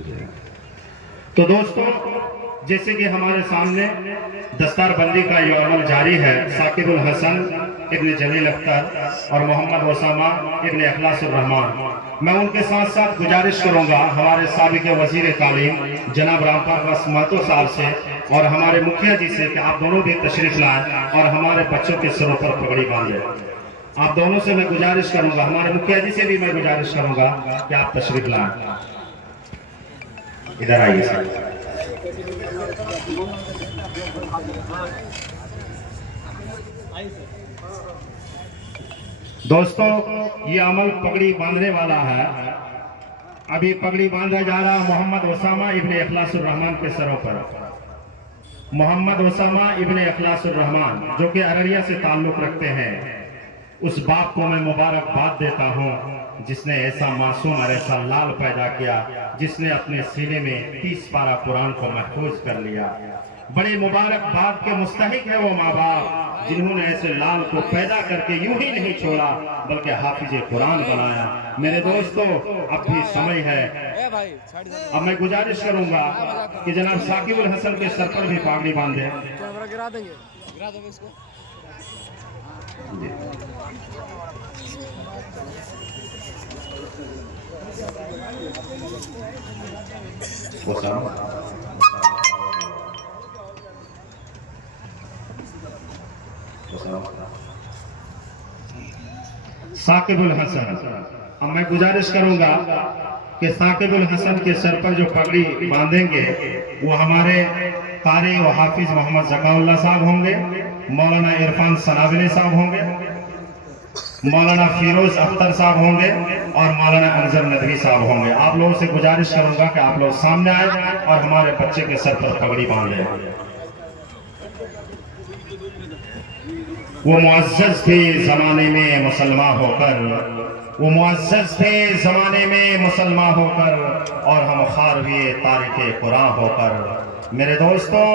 तो दोस्तों, जैसे कि हमारे सामने दस्तारबंदी का ये अमल जारी है, साकिबुल हसन इब्न जलील अख्तर और मोहम्मद ओसामा इब्न इखलासुर रहमान, मैं उनके साथ साथ गुजारिश करूंगा हमारे साबिक वजीर तालीम जनाब रामपाल महतो साहब से और हमारे मुखिया जी से कि आप दोनों भी तशरीफ लाएं और हमारे बच्चों के सिरों पर पगड़ी बांधें। आप दोनों से मैं गुजारिश करूंगा, हमारे मुखिया जी से भी मैं गुजारिश करूंगा कि आप तशरीफ लाएं। इधर आइए सर। दोस्तों, ये अमल पगड़ी बांधने वाला है। अभी पगड़ी बांधा जा रहा है मोहम्मद ओसामा इब्न इखलासुर रहमान के सरों पर। मोहम्मद ओसामा इब्न इखलासुर रहमान जो कि अररिया से ताल्लुक रखते हैं, उस बाप को मैं मुबारकबाद देता हूँ जिसने ऐसा मासूम और ऐसा लाल पैदा किया, जिसने अपने सीने में 30 पारा कुरान को महफूज कर लिया। बड़े मुबारकबाद के मुस्तहिक है वो माँ बाप जिन्होंने ऐसे लाल को पैदा करके यूं ही नहीं छोड़ा बल्कि हाफिज कुरान बनाया। मेरे दोस्तों, अब भी समय है। अब मैं गुजारिश करूंगा कि जनाब साकिबुल हसन के सर पर भी पगड़ी बांधे। गिरा देंगे इसको। साकिबुल हसन, अब मैं गुजारिश करूंगा कि साकिबुल हसन के सर पर जो पगड़ी बांधेंगे वो हमारे कारी व हाफिज मोहम्मद ज़काउल्लाह साहब होंगे, मौलाना इरफान सनाविली साहब होंगे, मौलाना फिरोज अख्तर साहब होंगे और मौलाना अंजर नदवी साहब होंगे। आप लोगों से गुजारिश करूंगा कि आप लोग सामने आए और हमारे बच्चे के सर पर पगड़ी बांध लें। वो मुअज़्ज़ज़ थे ज़माने में मुसलमान होकर, वो मुअज़्ज़ज़ थे ज़माने में मुसलमान होकर और हम ख़ार हुए तारिक़े कुरान होकर। मेरे दोस्तों,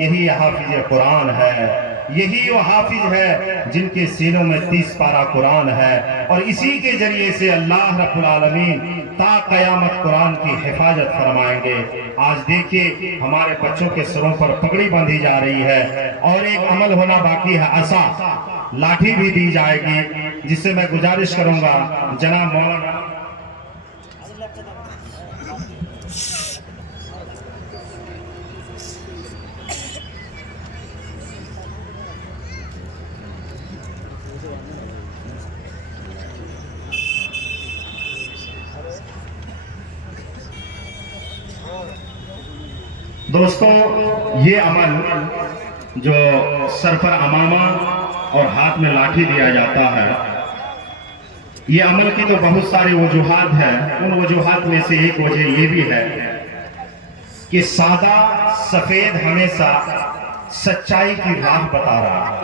यही हाफिज कुरान है, यही वो हाफिज है जिनके सीनों में 30 पारा कुरान है और इसी के जरिए से अल्लाह रब्बुल आलमीन ता क़यामत कुरान की हिफाजत फरमाएंगे। आज देखिए हमारे बच्चों के सिरों पर पगड़ी बांधी जा रही है और एक अमल होना बाकी है, असा लाठी भी दी जाएगी, जिससे मैं गुजारिश करूंगा जनाब मौलाना दोस्तों, ये अमल जो सर पर अमामा और हाथ में लाठी दिया जाता है, ये अमल की तो बहुत सारी वजूहात है। उन वजूहात में से एक वजह ये भी है कि सादा सफेद हमेशा सच्चाई की राह बता रहा है।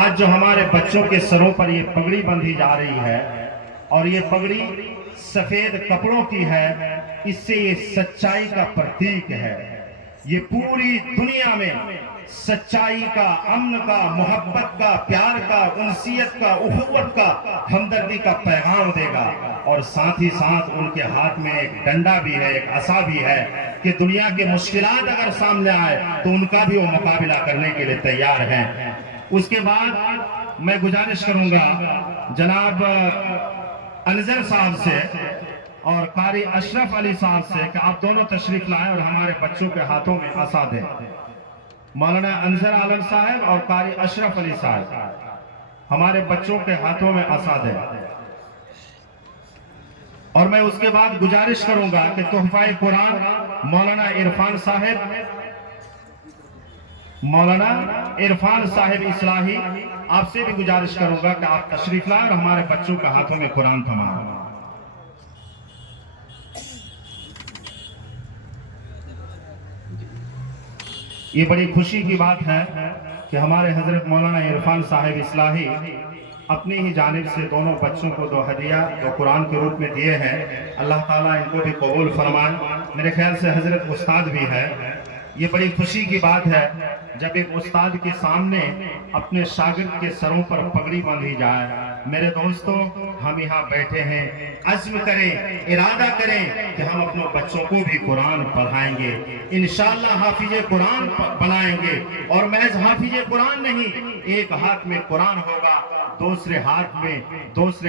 आज जो हमारे बच्चों के सरों पर ये पगड़ी बंधी जा रही है और ये पगड़ी सफेद कपड़ों की है, इससे ये सच्चाई का प्रतीक है। ये पूरी दुनिया में सच्चाई का, अमन का, मोहब्बत का, प्यार का, उनसियत का, उखुवत का, हमदर्दी का पैगाम देगा और साथ ही साथ उनके हाथ में एक डंडा भी है, एक असा भी है कि दुनिया के मुश्किलात अगर सामने आए तो उनका भी वो मुकाबला करने के लिए तैयार हैं। उसके बाद मैं गुजारिश करूंगा जनाब अंजर साहब से और कारी अशरफ अली साहब से कि आप दोनों तशरीफ लाएं और हमारे बच्चों के हाथों में असा दें। मौलाना अंजर आलम साहब और कारी अशरफ अली साहब हमारे बच्चों के हाथों में असा दें। और मैं उसके बाद गुजारिश करूंगा कि तोहफा कुरान मौलाना इरफान साहिब इस्लाही, आपसे भी गुजारिश करूंगा कि आप तशरीफ लाएं और हमारे बच्चों के हाथों में कुरान थमाएं। ये बड़ी खुशी की बात है कि हमारे हजरत मौलाना इरफान साहिब इस्लाही अपनी ही जानिब से दोनों बच्चों को 2 हदिया 2 कुरान के रूप में दिए हैं। अल्लाह ताला इनको भी कबूल फरमाए। मेरे ख्याल से हजरत उस्ताद भी है। ये बड़ी खुशी की बात है जब एक उस्ताद के सामने अपने शागिर्द के सरों पर पगड़ी बांधी जाए मेरे दोस्तों, हम यहाँ बैठे हैं, अज़्म करें, इरादा करें कि हम अपने बच्चों को भी कुरान पढ़ाएंगे, इंशाअल्लाह हाफिज कुरान बनाएंगे। और महज हाफिज कुरान नहीं, एक हाथ में कुरान होगा, दूसरे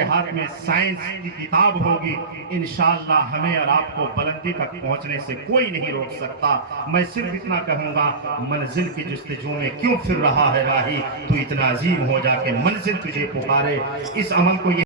हाथ में साइंस की किताब होगी। इंशाअल्लाह हमें और आपको बुलंदी तक पहुंचने से कोई नहीं रोक सकता। मैं सिर्फ इतना कहूंगा, मंजिल की जुस्तजू में क्यों फिर रहा है राही, तू इतना अजीम हो जा के मंजिल तुझे पुकारे। इस अमल को